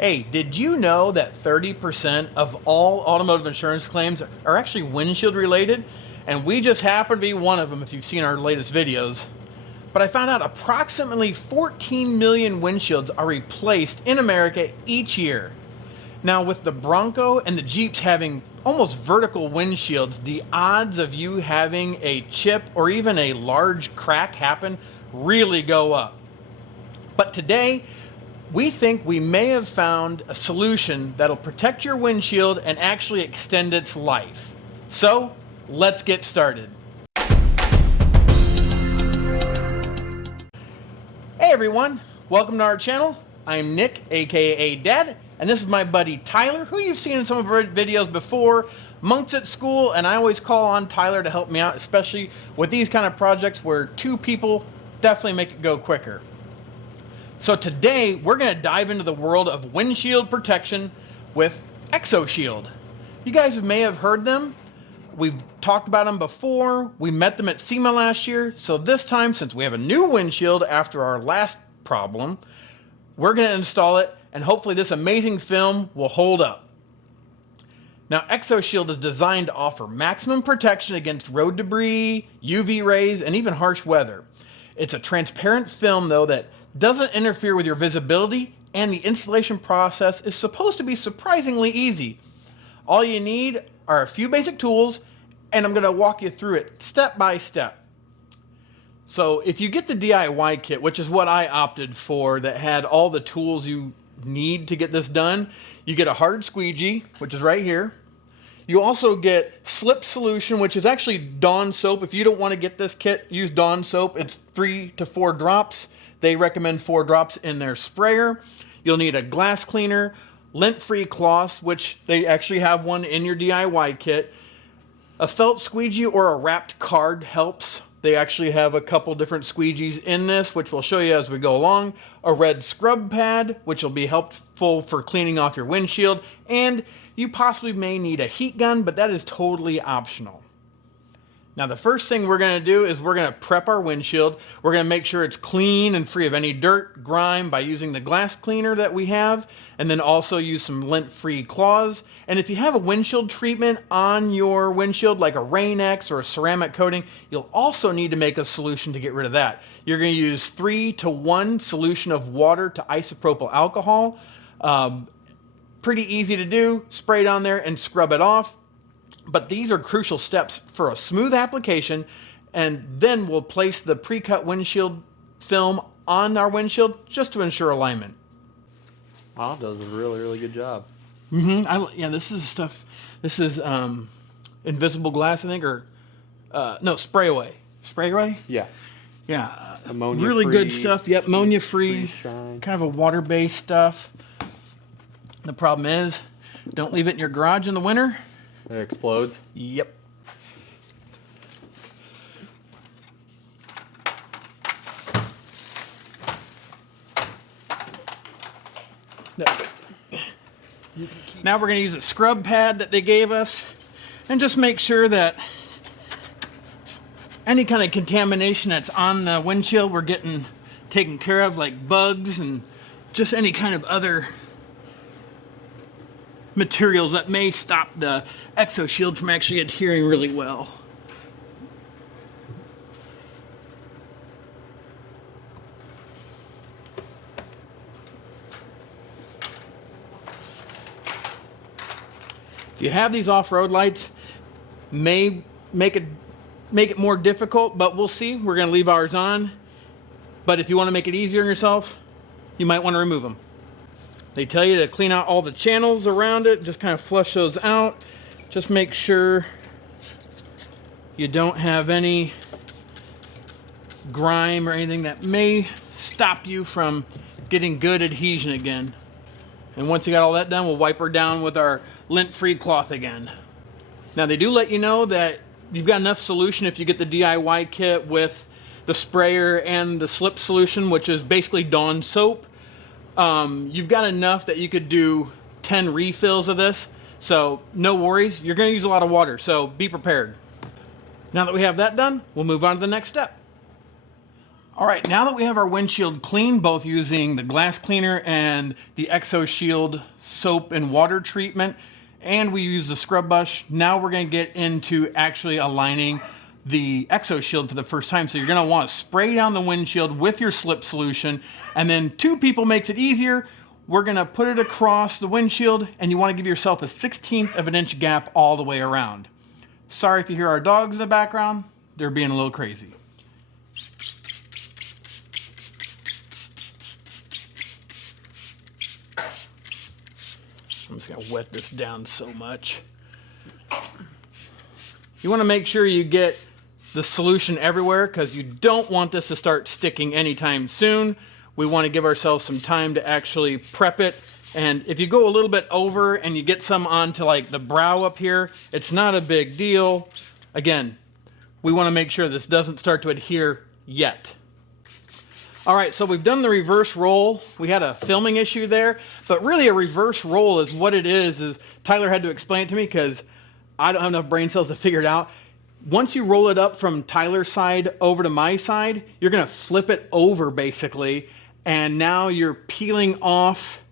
Hey, did you know that 30% of all automotive insurance claims are actually windshield related? And we just happen to be one of them if you've seen our latest videos. But I found out approximately 14 million windshields are replaced in America each year. Now with the Bronco and the Jeeps having almost vertical windshields, the odds of you having a chip or even a large crack happen really go up. But today, we think we may have found a solution that'll protect your windshield and actually extend its life. So, let's get started. Hey everyone, welcome to our channel. I'm Nick, aka Dad, and this is my buddy Tyler, who you've seen in some of our videos before. Monk's at school, and I always call on Tyler to help me out, especially with these kind of projects where two people definitely make it go quicker. So today, we're going to dive into the world of windshield protection with Exoshield. You guys may have heard them. We've talked about them before. We met them at SEMA last year. So this time, since we have a new windshield after our last problem, we're going to install it, and hopefully this amazing film will hold up. Now, Exoshield is designed to offer maximum protection against road debris, UV rays, and even harsh weather. It's a transparent film, though, that doesn't interfere with your visibility, and the installation process is supposed to be surprisingly easy. All you need are a few basic tools, and I'm going to walk you through it step by step. So if you get the DIY kit, which is what I opted for, that had all the tools you need to get this done, you get a hard squeegee, which is right here. You also get slip solution, which is actually Dawn soap. If you don't want to get this kit, use Dawn soap. It's 3 to 4 drops. They recommend 4 drops in their sprayer. You'll need a glass cleaner, lint-free cloths, which they actually have one in your DIY kit. A felt squeegee or a wrapped card helps. They actually have a couple different squeegees in this, which we'll show you as we go along. A red scrub pad, which will be helpful for cleaning off your windshield. And you possibly may need a heat gun, but that is totally optional. Now the first thing we're going to do is we're going to prep our windshield. We're going to make sure it's clean and free of any dirt, grime by using the glass cleaner that we have, and then also use some lint-free cloths. And if you have a windshield treatment on your windshield, like a Rain-X or a ceramic coating, you'll also need to make a solution to get rid of that. You're going to use 3 to 1 solution of water to isopropyl alcohol. Pretty easy to do. Spray it on there and scrub it off. But these are crucial steps for a smooth application, and then we'll place the pre-cut windshield film on our windshield just to ensure alignment. Wow, does a really good job. Yeah, this is stuff. This is invisible glass, I think, or no, spray away. Spray away? Yeah. Yeah. Ammonia really free, good stuff. Yep, ammonia free. Shine. Kind of a water-based stuff. The problem is, don't leave it in your garage in the winter. It explodes. Yep. Now we're going to use a scrub pad that they gave us and just make sure that any kind of contamination that's on the windshield we're getting taken care of, like bugs and just any kind of other materials that may stop the Exoshield from actually adhering really well. If you have these off-road lights, may make it more difficult, but we'll see. We're going to leave ours on. But if you want to make it easier on yourself, you might want to remove them. They tell you to clean out all the channels around it, just kind of flush those out. Just make sure you don't have any grime or anything that may stop you from getting good adhesion again. And once you got all that done, we'll wipe her down with our lint-free cloth again. Now they do let you know that you've got enough solution if you get the DIY kit with the sprayer and the slip solution, which is basically Dawn soap. You've got enough that you could do 10 refills of this, so no worries. You're going to use a lot of water, so be prepared. Now that we have that done, we'll move on to the next step. All right, now that we have our windshield clean, both using the glass cleaner and the EXO Shield soap and water treatment, and we use the scrub brush, now we're gonna get into actually aligning the EXO Shield for the first time. So you're gonna wanna spray down the windshield with your slip solution, and then two people makes it easier. We're gonna put it across the windshield, and you wanna give yourself a 1/16 of an inch gap all the way around. Sorry if you hear our dogs in the background, they're being a little crazy. I'm just gonna wet this down so much. You wanna make sure you get the solution everywhere because you don't want this to start sticking anytime soon. We wanna give ourselves some time to actually prep it. And if you go a little bit over and you get some onto like the brow up here, it's not a big deal. Again, we wanna make sure this doesn't start to adhere yet. All right, so we've done the reverse roll. We had a filming issue there, but really a reverse roll is what it is Tyler had to explain it to me because I don't have enough brain cells to figure it out. Once you roll it up from Tyler's side over to my side, you're gonna flip it over basically, and now you're peeling off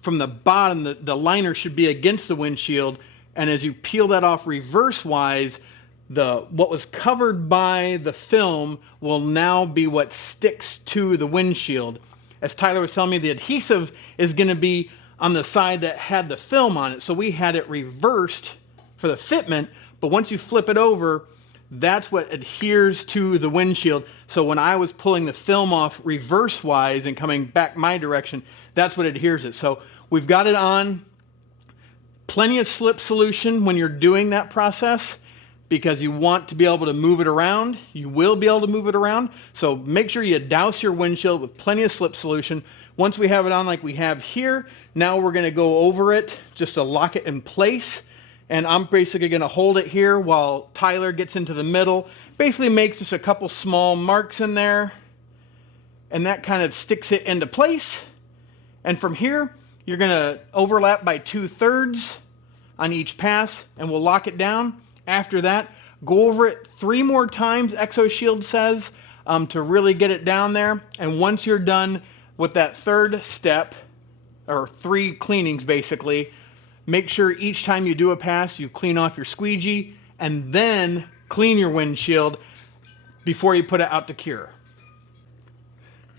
from the bottom. The liner should be against the windshield, and as you peel that off reverse-wise, what was covered by the film will now be what sticks to the windshield. As Tyler was telling me, the adhesive is going to be on the side that had the film on it. So we had it reversed for the fitment, but once you flip it over, that's what adheres to the windshield. So when I was pulling the film off reverse-wise and coming back my direction, that's what adheres it. So we've got it on. Plenty of slip solution when you're doing that process, because you want to be able to move it around. You will be able to move it around. So make sure you douse your windshield with plenty of slip solution. Once we have it on like we have here, now we're gonna go over it just to lock it in place. And I'm basically gonna hold it here while Tyler gets into the middle. Basically makes just a couple small marks in there, and that kind of sticks it into place. And from here, you're gonna overlap by 2/3 on each pass, and we'll lock it down. After that, go over it 3 more times, EXO Shield says, to really get it down there. And once you're done with that 3rd step, or 3 cleanings basically, make sure each time you do a pass, you clean off your squeegee, and then clean your windshield before you put it out to cure.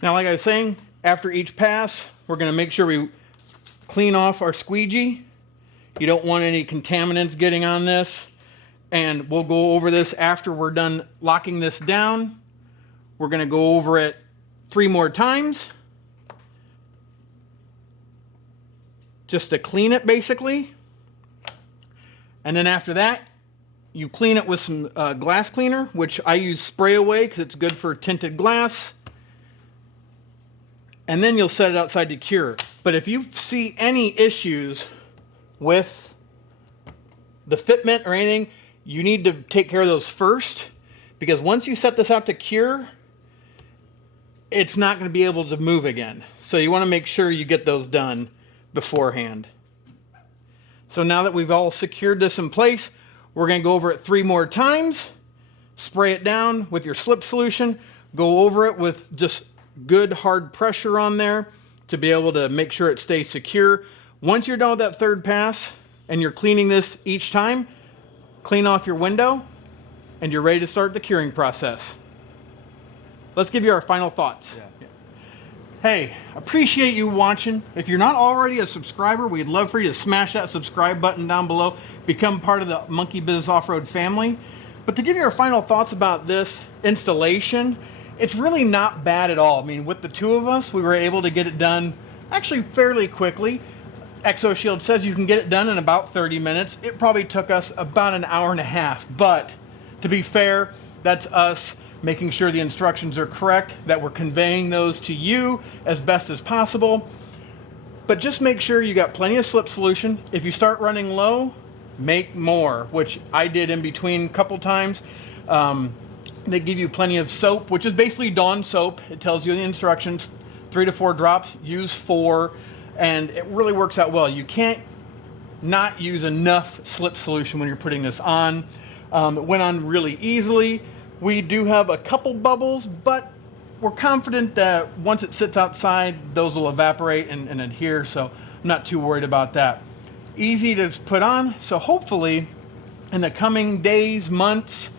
Now, like I was saying, after each pass, we're gonna make sure we clean off our squeegee. You don't want any contaminants getting on this. And we'll go over this after we're done locking this down. We're gonna go over it 3 more times, just to clean it basically. And then after that, you clean it with some glass cleaner, which I use spray away because it's good for tinted glass. And then you'll set it outside to cure. But if you see any issues with the fitment or anything, you need to take care of those first, because once you set this out to cure, it's not going to be able to move again. So you want to make sure you get those done beforehand. So now that we've all secured this in place, we're going to go over it 3 more times, spray it down with your slip solution, go over it with just good hard pressure on there to be able to make sure it stays secure. Once you're done with that 3rd pass and you're cleaning this each time, clean off your window, and you're ready to start the curing process. Let's give you our final thoughts. Yeah. Hey, appreciate you watching. If you're not already a subscriber, we'd love for you to smash that subscribe button down below, become part of the Monkey Biz Off-Road family. But to give you our final thoughts about this installation, it's really not bad at all. I mean, with the 2 of us, we were able to get it done actually fairly quickly. EXO Shield says you can get it done in about 30 minutes. It probably took us about an hour and a half, but to be fair, that's us making sure the instructions are correct, that we're conveying those to you as best as possible. But just make sure you got plenty of slip solution. If you start running low, make more, which I did in between a couple times. They give you plenty of soap, which is basically Dawn soap. It tells you in the instructions, 3 to 4 drops, use 4. And it really works out well. You can't not use enough slip solution when you're putting this on. It went on really easily. We do have a couple bubbles, but we're confident that once it sits outside, those will evaporate and adhere, so I'm not too worried about that. Easy to put on, so hopefully in the coming days, months,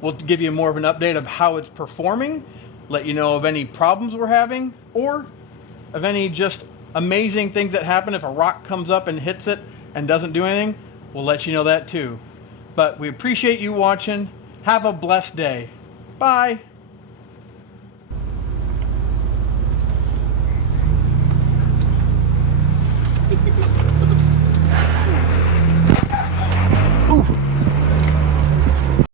we'll give you more of an update of how it's performing, let you know of any problems we're having, or of any just amazing things that happen. If a rock comes up and hits it and doesn't do anything, we'll let you know that too. But we appreciate you watching. Have a blessed day. Bye.